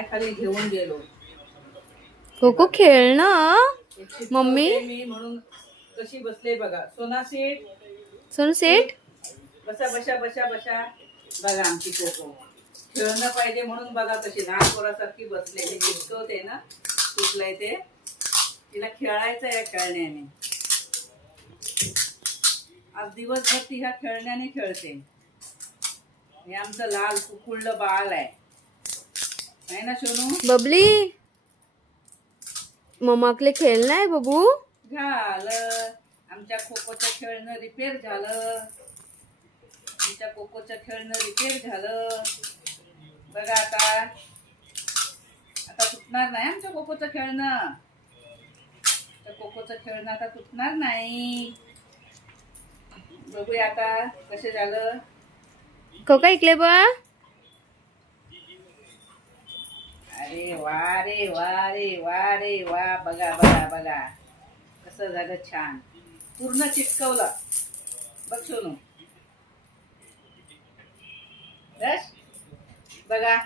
पाय खाली घेऊन गेलो. कोको खेळ ना मम्मी. मी म्हणून कशी बसले बघा. सोना सीट. सोनू सेठ बसा बसा बसा बसा. बघा आमची कोको खेळणं पाहिजे म्हणून बघा कशी लहान पोरासारखी बसले. मी दिसतोय ना कुठलंय ते. तिला खेळायचं आहे खेळण्याने. आज दिवसभर ती ह्या खेळण्याने खेळते. हे आमचं लाल कुकुळलं बाळ आहे ना सोनू. बबली मम्माकले खेळणं आहे बबू. झालं आमच्या कोकोचं खेळणं रिपेअर झालं. आमच्या कोकोचं खेळणं रिपेअर झालं. बघा आता तुटणार नाही आमच्या कोकोचं खेळणं. कोकोचं खेळणं आता तुटणार नाही. बघूया आता कसं झालं. कोका ऐकले बा. अरे वा रे वा रे वा रे वा. बघा बघा बघा कसं झालं छान. पूर्ण चिटकवलं बघ सोनू. बस बघा.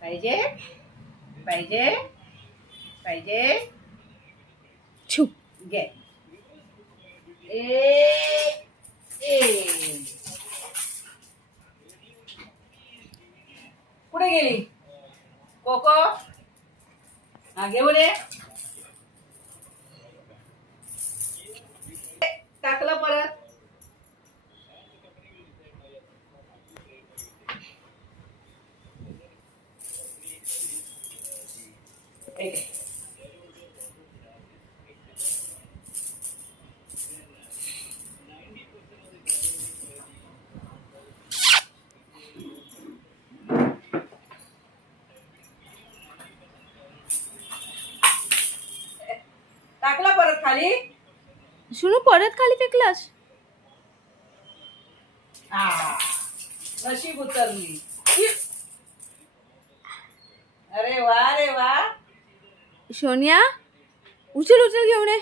पाहिजे पाहिजे पाहिजे. छू घे. ए कुठे गेली कोको. हा घेऊन ये. टाकलं परत. टाकला परत खाली. शुनू परत खाली फेकलास. नशीब उतरली. अरे वा रे वा. सोनिया उचल उचल घेऊन ये.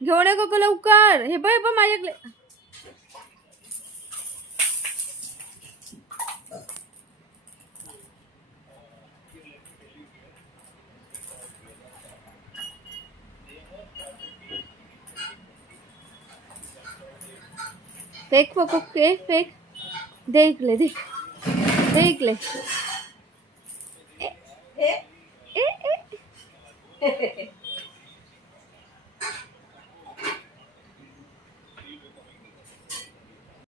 घेऊन ये कोको लवकर. हे बघ माझ्याकडे. फेक कोको फेक फेक. दे इकडे दे. दे इकडे. ए, ए, ए.